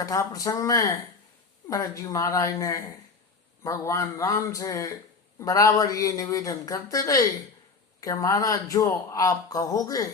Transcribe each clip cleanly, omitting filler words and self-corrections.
कथा प्रसंग में भरत जी महाराज ने भगवान राम से बराबर ये निवेदन करते थे कि महाराज जो आप कहोगे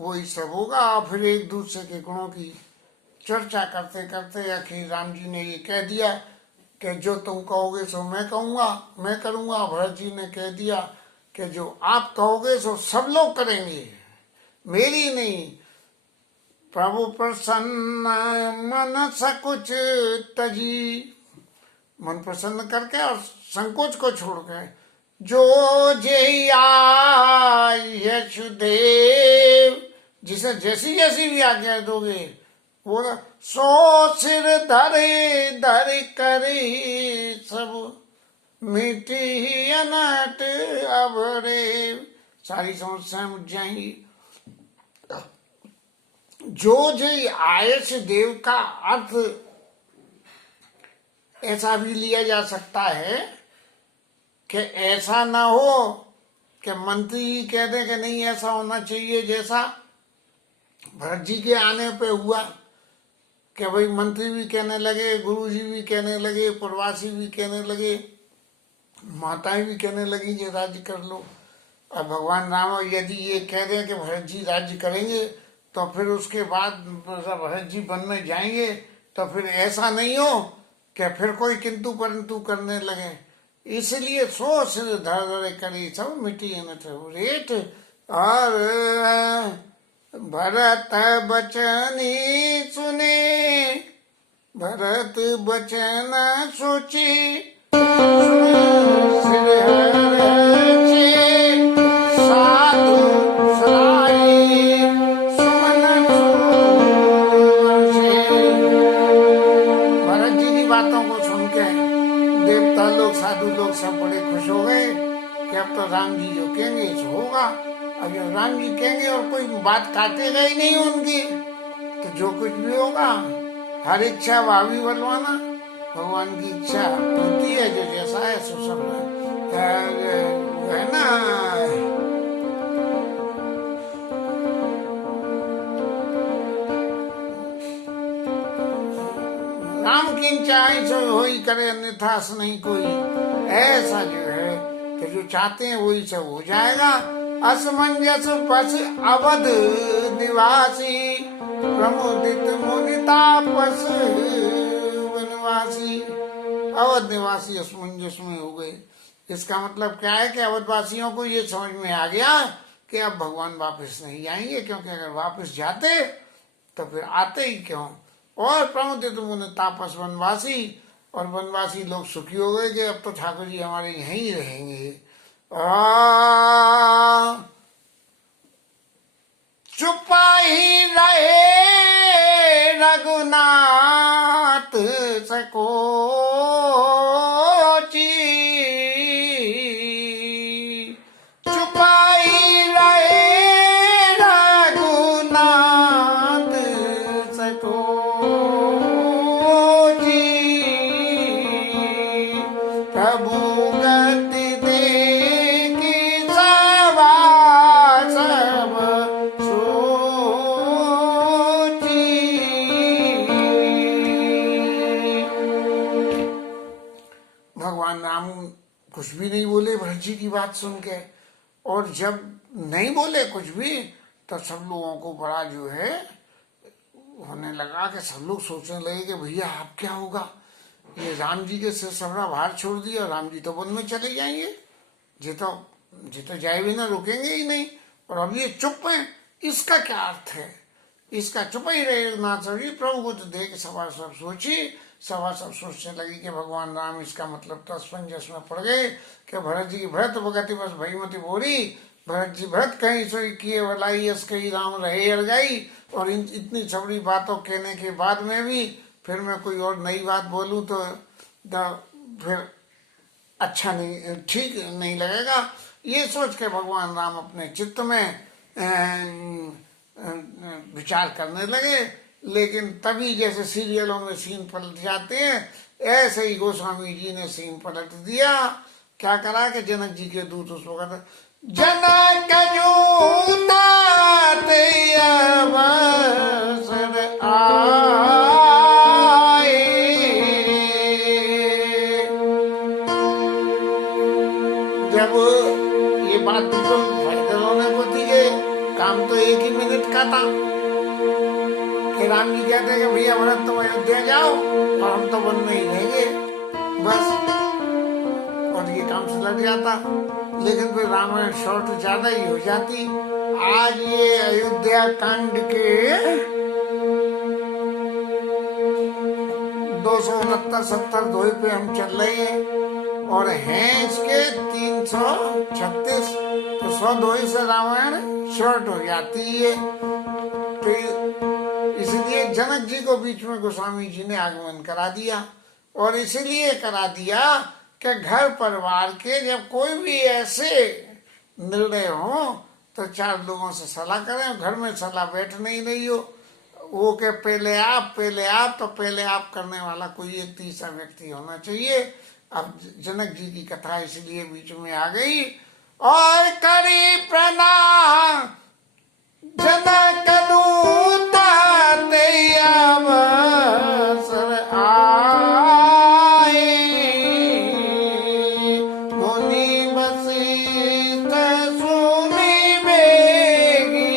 वही सब होगा। और फिर एक दूसरे के गुणों की चर्चा करते करते आखिर राम जी ने ये कह दिया कि जो तुम कहोगे सो मैं कहूँगा, मैं करूँगा। भरत जी ने कह दिया कि जो आप कहोगे सो सब लोग करेंगे, मेरी नहीं। प्रभु प्रसन्न मन सकुच तजी, मन प्रसन्न करके और संकोच को छोड़ के जो जय यशुदेव, जिसे जैसी जैसी भी आज्ञा दोगे वो सो सिर धरे धर करे सब मिटी अनट अभरे, सारी समस्याएं मिट जाएंगी। जो जय आयश देव का अर्थ ऐसा भी लिया जा सकता है कि ऐसा ना हो कि मंत्री कह दे कि नहीं ऐसा होना चाहिए जैसा भरत जी के आने पे हुआ कि भाई मंत्री भी कहने लगे, गुरु जी भी कहने लगे, प्रवासी भी कहने लगे, माताएं भी कहने लगी कि राज्य कर लो। और भगवान राम यदि ये कह दें कि भरत जी राज्य करेंगे तो फिर उसके बाद भरत जी वन में जाएंगे तो फिर ऐसा नहीं हो कि फिर कोई किंतु परंतु करने लगे। इसलिए सो सिर धर धर करे सब मिट्टी रेट। और भरत बचनी सुने, भरत बचन सोची, साधु लोग सब बड़े खुश हो गए कि अब तो राम जी जो कहेंगे सो होगा। अब जब राम जी कहेंगे और कोई बात काटेगा ही नहीं उनकी तो जो कुछ भी होगा, हर इच्छा भावी बलवाना, भगवान की इच्छा होती है जो जैसा है सो सब है ना। राम की चाहे सो हो ही करे, अन्यथा नहीं कोई। ऐसा जो है तो जो चाहते हैं वही सब हो जाएगा। असमंजस बस अवध निवासी, प्रमोदित मुनि तापस वनवासी। अवध निवासी असमंजस में हो गए। इसका मतलब क्या है कि अवधवासियों को ये समझ में आ गया कि अब भगवान वापस नहीं आएंगे, क्योंकि अगर वापस जाते तो फिर आते ही क्यों। और प्रमुदित मुनि तापस वनवासी, और वनवासी लोग सुखी हो गए कि अब तो ठाकुर जी हमारे यहीं रहेंगे। चुपा ही रहे रघुनाथ सकोची, चुपा ही रहे रघुनाथ सकोची, प्रभु गति देखी सभा सब सोची। भगवान राम कुछ भी नहीं बोले भरत जी की बात सुन के, और जब नहीं बोले कुछ भी तो सब लोगों को बड़ा जो है होने लगा कि सब लोग सोचने लगे कि भैया आप क्या होगा, ये राम जी के सिर सबरा भार छोड़ दिया, राम जी तो वन में चले जाएंगे, जी तो जाए बिना रुकेंगे ही नहीं, और अब ये चुप है, इसका क्या अर्थ है। इसका चुप ही रहे ना सभी। प्रभु को तो देख सभा सब सोची, सभा सब सोचने लगी कि भगवान राम इसका मतलब तो असमंजस में पड़ गए कि भरत जी की भरत भगति बस भईमती बोरी, भरत जी भरत कहीं सोई किए भलाई यस कही राम रहे अर गई। और इतनी सबरी बातों कहने के बाद में भी फिर मैं कोई और नई बात बोलूं तो फिर अच्छा नहीं, ठीक नहीं लगेगा। ये सोच के भगवान राम अपने चित्त में विचार करने लगे। लेकिन तभी जैसे सीरियलों में सीन पलट जाते हैं, ऐसे ही गोस्वामी जी ने सीन पलट दिया। क्या करा कि जनक जी के दूत उस वक्त जनक जूता अवसर आ जब ये बात बिल्कुल फाइनल होने को थी कि काम तो 1 ही मिनट का था कि राम जी कहते हैं कि भैया भरत तुम अयोध्या जाओ और हम तो वन में ही रहेंगे बस, और ये काम सुलझ जाता। लेकिन फिर रामायण शॉर्ट ज्यादा ही हो जाती। आज ये अयोध्या कांड के 269-70 दोहे पे हम चल रहे हैं और हैं इसके 336, तो 100 दोहे से रामायण शॉर्ट हो जाती है। तो इसलिए जनक जी को बीच में गोस्वामी जी ने आगमन करा दिया, और इसलिए करा दिया कि घर परिवार के जब कोई भी ऐसे निर्णय हो तो 4 लोगों से सलाह करें। घर में सलाह बैठ नहीं रही हो, वो के पहले आप, तो पहले आप करने वाला कोई एक तीसरा व्यक्ति होना चाहिए। अब जनक जी की कथा इसलिए बीच में आ गई। और करी प्रणाम जनक दूता अवसर आए, मुनि वशिष्ठ सुनि बेगी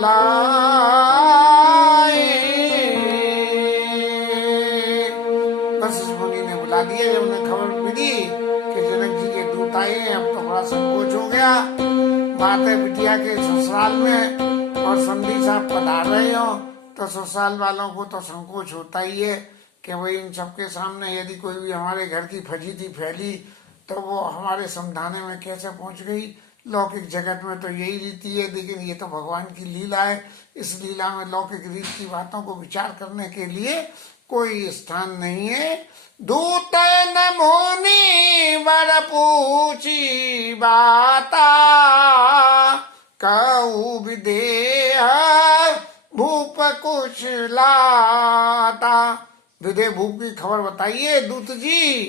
लाए। वशिष्ठ मुनि ने बुला दिया। जब उन्हें खबर मिली कि जनक जी के दूत आए, अब तो बड़ा संकोच हो गया। बात है बिटिया के ससुराल में और समधी साहब पधार रहे हो, तो ससुराल वालों को तो संकोच होता ही है कि भाई इन सबके सामने यदि कोई भी हमारे घर की फजीती फैली तो वो हमारे समझाने में कैसे पहुंच गई। लौकिक जगत में तो यही रीति है, लेकिन ये तो भगवान की लीला है। इस लीला में लौकिक रीत की बातों को विचार करने के लिए कोई स्थान नहीं है। दूत न मोनी वर पूछी बाता, कहू विदेह भूप कुछ लाता। विदेह भूप की खबर बताइए दूत जी,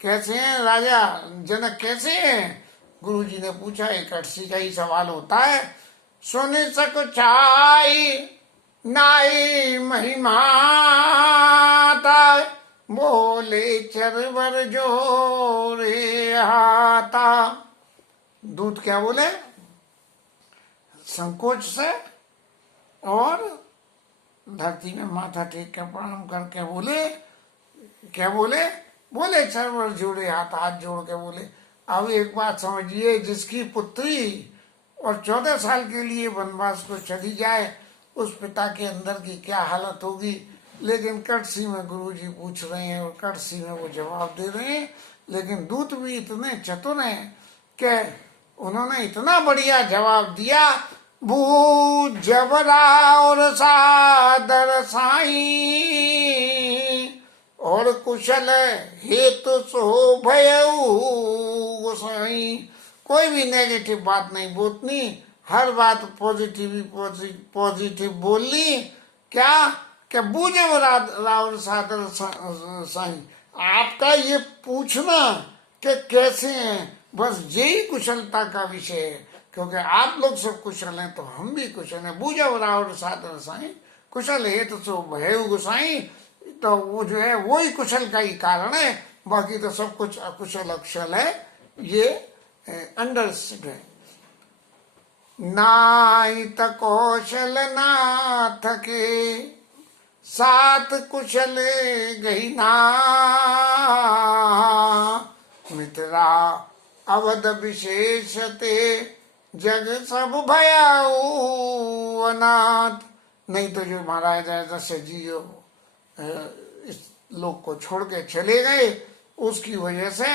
कैसे हैं राजा जनक, कैसे हैं? गुरु जी ने पूछा। एक अर्षि का ही सवाल होता है। सुन सकुचाई नाई महिमा, बोले चरवर जोरे हाथा। दूत क्या बोले? संकोच से और धरती में माथा टेक कर प्रणाम करके बोले, क्या बोले? बोले चरवर जोड़े हाथ जोड़ के बोले। अब एक बात समझिए, जिसकी पुत्री और 14 साल के लिए वनवास को चली जाए, उस पिता के अंदर की क्या हालत होगी। लेकिन कर्सी में गुरुजी पूछ रहे हैं और कर्सी में वो जवाब दे रहे हैं। लेकिन दूत भी इतने चतुर हैं कि उन्होंने इतना बढ़िया जवाब दिया। भू जबरा और सादर साई, और कुशल हेतु सो भयऊ गोसाई। कोई भी नेगेटिव बात नहीं बोलनी, हर बात पॉजिटिव बोलनी। क्या क्या बूझे राव सादर साई, आपका ये पूछना कि कैसे हैं, बस यही कुशलता का विषय है। क्योंकि आप लोग सब कुशल हैं तो हम भी कुशल हैं। बूझे राव सादर साई, कुशल है तो भयऊ गोसाई। तो वो जो है वो ही कुशल का ही कारण है, बाकी तो सब कुछ अकुशल अकुशल है। ये अंडरस्टूड है। नाइत कौशल ना थके, सात कुशल गहिना, मित्रा अवध विशेषते, जग सब भयाऊ अनाथ। नहीं तो जो महाराज दशरथ जी जो इस लोक को छोड़ के चले गए, उसकी वजह से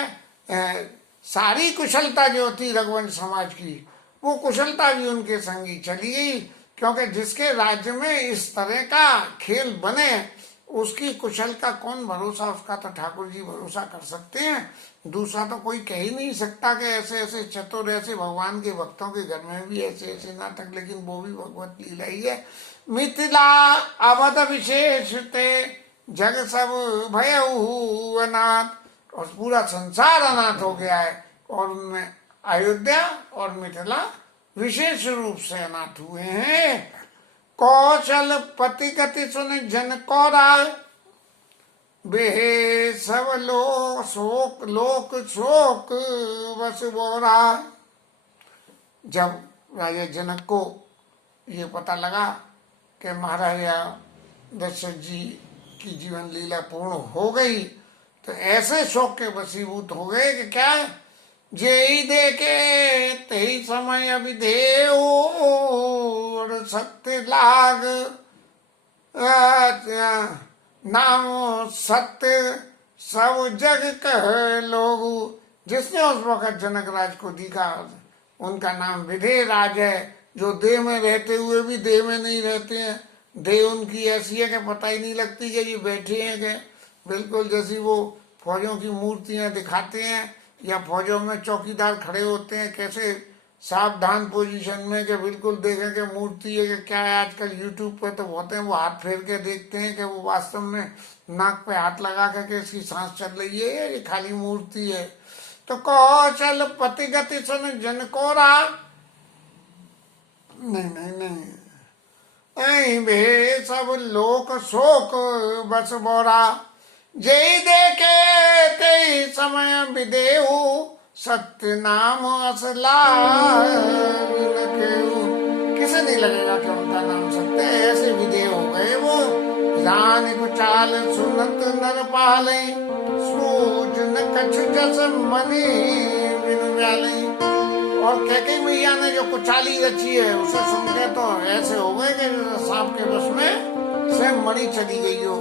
सारी कुशलता जो थी रघुवंश समाज की, वो कुशलता भी उनके संगी चली गई। क्योंकि जिसके राज्य में इस तरह का खेल बने, उसकी कुशल का कौन भरोसा, उसका तो ठाकुर जी भरोसा कर सकते हैं। दूसरा तो कोई कह ही नहीं सकता कि ऐसे ऐसे चतुर, ऐसे भगवान के भक्तों के घर में भी ऐसे ऐसे नाटक, लेकिन वो भी भगवत लीला ही है। मिथिला अवध विशेष ते, जग सब भयऊ अनाथ। और पूरा संसार अनाथ हो गया है, और उनमें अयोध्या और मिथिला विशेष रूप से अनाथ हुए हैं। कौशल पति गति सुन जन कौरा, वे सब लोक शोक बस बोरा। जब राजा जनक को ये पता लगा कि महाराजा दशरथ जी की जीवन लीला पूर्ण हो गई, तो ऐसे शोक के वशीभूत हो गए कि क्या, जेई देखे तेई समय विधेय सत्य लाग नाम सत्य सब जग कह लोग। जिसने उस वक्त जनक राज को दिखा, उनका नाम विधेय राज है, जो देह में रहते हुए भी देह में नहीं रहते हैं। देह उनकी ऐसी है कि पता ही नहीं लगती कि ये बैठे हैं कि, बिल्कुल जैसी वो फौजों की मूर्तियां दिखाते हैं या फौजों में चौकीदार खड़े होते हैं कैसे सावधान पोजीशन में, कि बिल्कुल देखें कि मूर्ति है कि क्या है। आजकल यूट्यूब पे तो होते हैं, वो हाथ फेर के देखते हैं कि वो वास्तव में नाक पे हाथ लगा के इसकी सांस चल रही है या ये खाली मूर्ति है। तो कौशल पति गति सुन जन को रहा, नहीं नहीं नहीं, ऐ बे सब लोक शोक बस बोरा। जय देखे ते समय विदेहु सत्य नाम असला। किसे नहीं लगेगा कि उनका नाम सत्य है, ऐसे विदेह हो गए वो। जान को चाल सुनत नर पाले, सूझ न कछु जस मनी बिनु व्याले। और कैकेयी मैया ने जो कुचाली रची है उसे सुन के तो ऐसे हो गए कि सांप के बस में से मणि चली गई हो।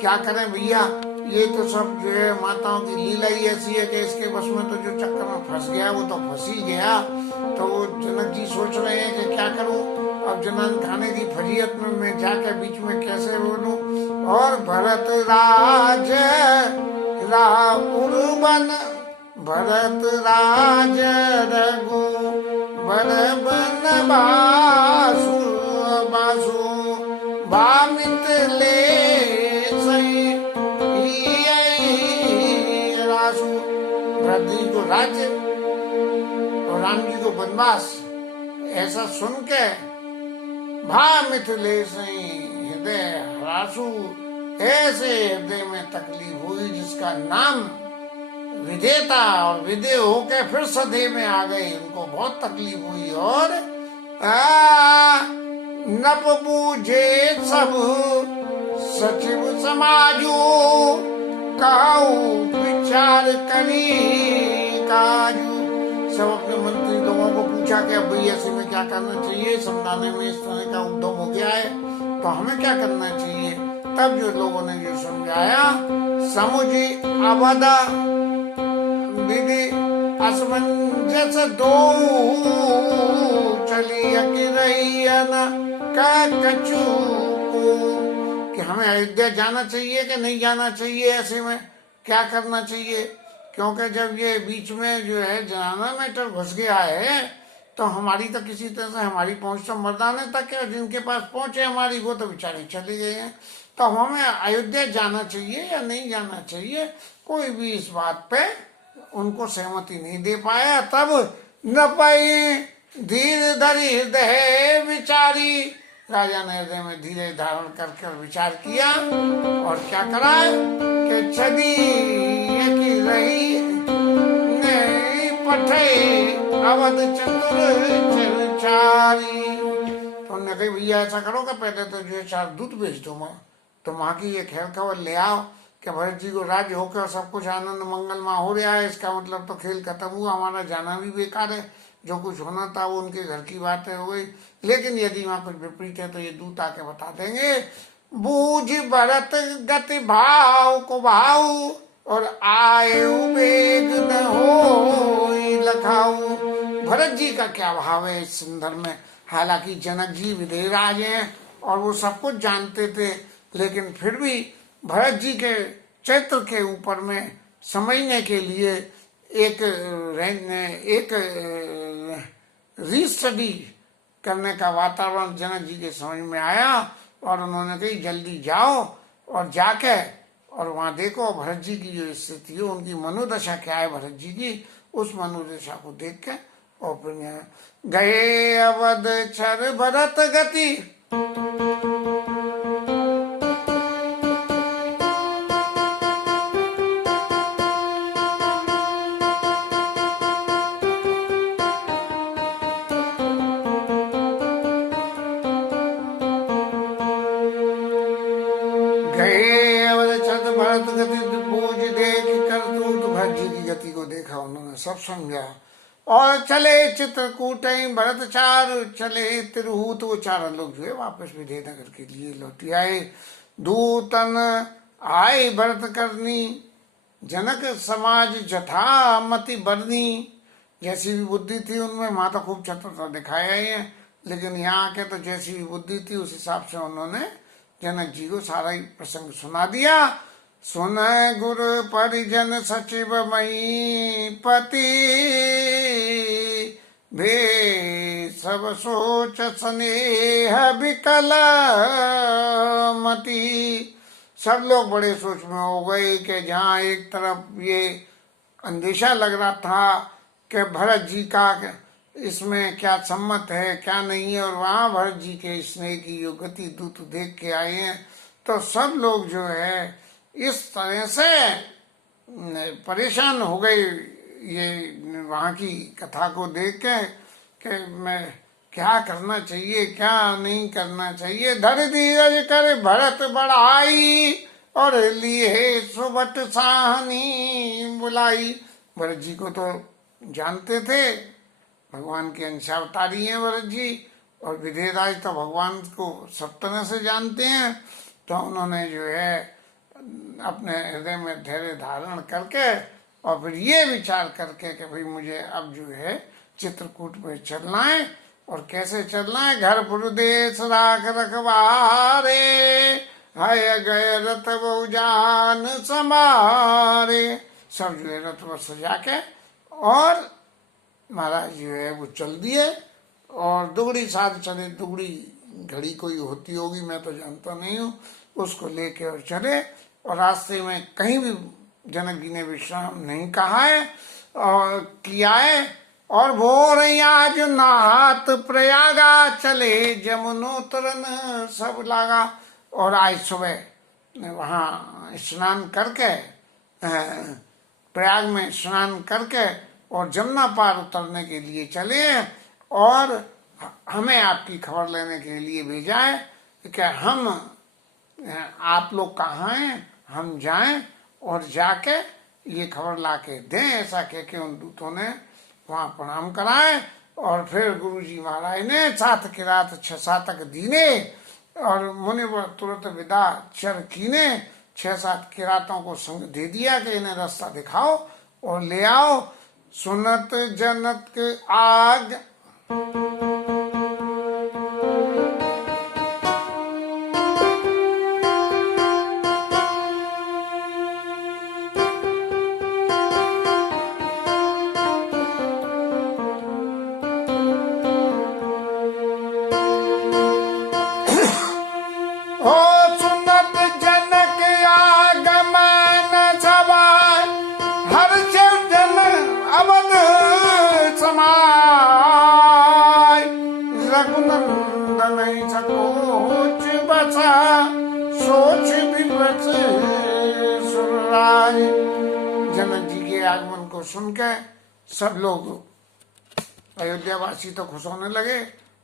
क्या करें भैया, ये तो सब जो है माताओं की लीला ही ऐसी है कि इसके बस में तो जो चक्कर में फंस गया वो तो फंस ही गया। तो वो जनक जी सोच रहे हैं कि क्या करूं, अब जनान खाने की फजीयत में मैं जाके बीच में कैसे बोलूं। और भरत राज राउरबन, भरत राज रघु बर बन बासु बासु बामित ले सही रासु। भरत जी को राज्य और राम जी को वनवास, ऐसा सुन के भा मिथिले सही हृदय रासु, ऐसे हृदय में तकलीफ हुई जिसका नाम विधेयता, और विधेय होके फिर सधे में आ गए। उनको बहुत तकलीफ हुई और नप बूझे सब सचिव समाजू, काऊ विचार करी काजू। सब अपने मंत्री लोगों को पूछा कि अब भैया ऐसे में क्या करना चाहिए, समझाने में इस तरह का उद्यम हो गया है तो हमें क्या करना चाहिए। तब जो लोगों ने जो समझाया, समुझी अवधा विधि असमंजस दो, चली अकिरैयन का कछु कि हमें अयोध्या जाना चाहिए कि नहीं जाना चाहिए, ऐसे में क्या करना चाहिए। क्योंकि जब ये बीच में जो है जनाना मैटर घुस गया है तो हमारी तो किसी तरह से हमारी पहुंच तो मर्दाने तक है, और जिनके पास पहुंचे हमारी वो तो बेचारे चले गए हैं। तो हमें अयोध्या जाना चाहिए या नहीं जाना चाहिए, कोई भी इस बात पे उनको सहमति नहीं दे पाया। तब न पाई धीर धरी हृदय विचारी, राजा ने हृदय में धीरे धारण करके विचार किया और क्या करा कि छदी की रही पठे अवध चतुर चरचारी। तो उन्होंने कही भैया ऐसा करो कि पहले तो जो है 4 दूत भेज दो माँ, तो माँ की ये खैर खबर ले आओ कि भरत जी को राज्य होकर सब कुछ आनंद मंगल माँ हो रहा है। इसका मतलब तो खेल खत्म हुआ, हमारा जाना भी बेकार है, जो कुछ होना था वो उनके घर की बातें हो गई। लेकिन यदि वहां कुछ विपरीत है तो ये दूत आके बता देंगे। बूझ भरत गति भाव को भाऊ, और आयु वेग न हो लखाऊ। भरत जी का क्या भाव है इस संदर्भ में। हालांकि जनक जी विधेयराज हैं और वो सब कुछ जानते थे, लेकिन फिर भी भरत जी के चरित्र के ऊपर में समझने के लिए एक रीस्टडी करने का वातावरण जनक जी के समझ में आया। और उन्होंने कही जल्दी जाओ और जाके और वहां देखो भरत जी की जो स्थिति है, उनकी मनोदशा क्या है भरत जी की, उस मनोदशा को देख के और फिर गए अवध छर भरत गति। गति को देखा, उन्होंने सब समझा और चले चित्रकूट भरत चार चले तिरहूत। वो चारों लोग जो है वापस विजयनगर के लिए लौट आए। दूतन आए भरत करनी, जनक समाज जथा मति बरनी। जैसी भी बुद्धि थी उनमें, वहां तो खूब चतुरता दिखाया ही है, लेकिन यहाँ के तो जैसी भी बुद्धि थी उस हिसाब से उन्होंने जनक जी को सारा ही प्रसंग सुना दिया। सुन गुरु परिजन सचिव मई पति, भे सब सोच स्नेह विकल मति। सब लोग बड़े सोच में हो गए कि जहाँ एक तरफ ये अंदेशा लग रहा था कि भरत जी का इसमें क्या सम्मत है क्या नहीं है, और वहाँ भरत जी के स्नेह की जो गति दूत देख के आए हैं, तो सब लोग जो है इस तरह से परेशान हो गए ये वहाँ की कथा को देख के कि मैं क्या करना चाहिए क्या नहीं करना चाहिए। धर धीरज कर भरत बढ़ाई, और लिए सुबट साहनी बुलाई। भरत जी को तो जानते थे, भगवान के अंशावतारी हैं भरत जी, और विधेयराज तो भगवान को सब तरह से जानते हैं। तो उन्होंने जो है अपने हृदय में धैर्य धारण करके और फिर ये विचार करके कि भाई मुझे अब जो है चित्रकूट में चलना है, और कैसे चलना है। घर पुरदेश राख रखवारे, हाय गए रथ बहुजान समारे। सब जो है रथ पर सजा के और महाराज जो है वो चल दिए, और दुगड़ी साथ चले। दुगड़ी घड़ी कोई होती होगी, मैं तो जानता नहीं हूँ, उसको लेके और चले। और रास्ते में कहीं भी जनक जी ने विश्राम नहीं कहा है और किया है। और भोर आज नहात प्रयागा, चले जमुनोतरन सब लागा। और आज सुबह वहाँ स्नान करके, प्रयाग में स्नान करके और जमुना पार उतरने के लिए चले, और हमें आपकी खबर लेने के लिए भेजा है कि हम आप लोग कहाँ हैं, हम जाएं और जाके ये खबर ला के दें। ऐसा कह के उन दूतों ने वहाँ प्रणाम कराए, और फिर गुरु जी महाराज ने 7 किरात 6 सातक दीने, और मुनिवर तुरंत विदा चर कीने। 6-7 किरातों को संग दे दिया कि इन्हें रास्ता दिखाओ और ले आओ। सुनत जनक आग जनक जी के आगमन को सुन के सब लोग अयोध्या वासी तो खुश होने लगे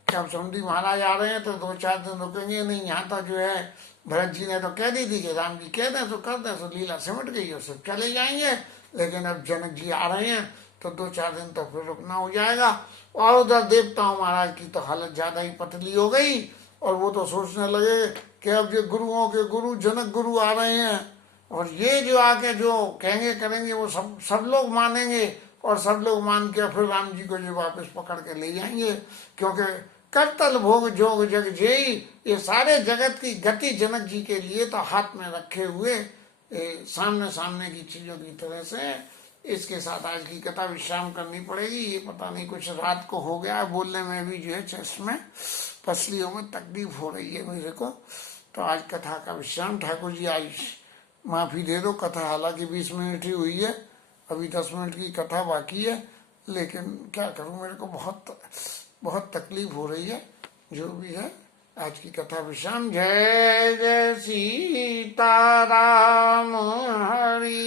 कि अब समुद्री महाराज आ रहे हैं तो 2-4 दिन रुकेंगे नहीं। यहाँ तो जो है भरत जी ने तो कह दी थी कि राम जी कह दें तो कर दें, तो लीला सिमट गई और सब चले जाएंगे। लेकिन अब जनक जी आ रहे हैं तो 2-4 दिन तो फिर रुकना हो जाएगा। और उधर देवताओं महाराज की तो हालत ज्यादा ही पतली हो गई, और वो तो सोचने लगे कि अब जो गुरुओं के गुरु जनक गुरु आ रहे हैं, और ये जो आके जो कहेंगे करेंगे वो सब लोग मानेंगे, और सब लोग मान के फिर राम जी को जो वापस पकड़ के ले जाएंगे। क्योंकि करतल भोग जोग जग जेई, ये सारे जगत की गति जनक जी के लिए तो हाथ में रखे हुए सामने सामने की चीजों की तरह से। इसके साथ आज की कथा विश्राम करनी पड़ेगी। ये पता नहीं कुछ रात को हो गया, बोलने में भी जो है चेस्ट में पसलियों में तकलीफ हो रही है मेरे को। तो आज कथा का विश्राम। ठाकुर जी आज माफी दे दो, कथा हालांकि 20 मिनट ही हुई है, अभी 10 मिनट की कथा बाकी है, लेकिन क्या करूं, मेरे को बहुत तकलीफ हो रही है। जो भी है आज की कथा विश्राम। जय जय सीताराम हरि।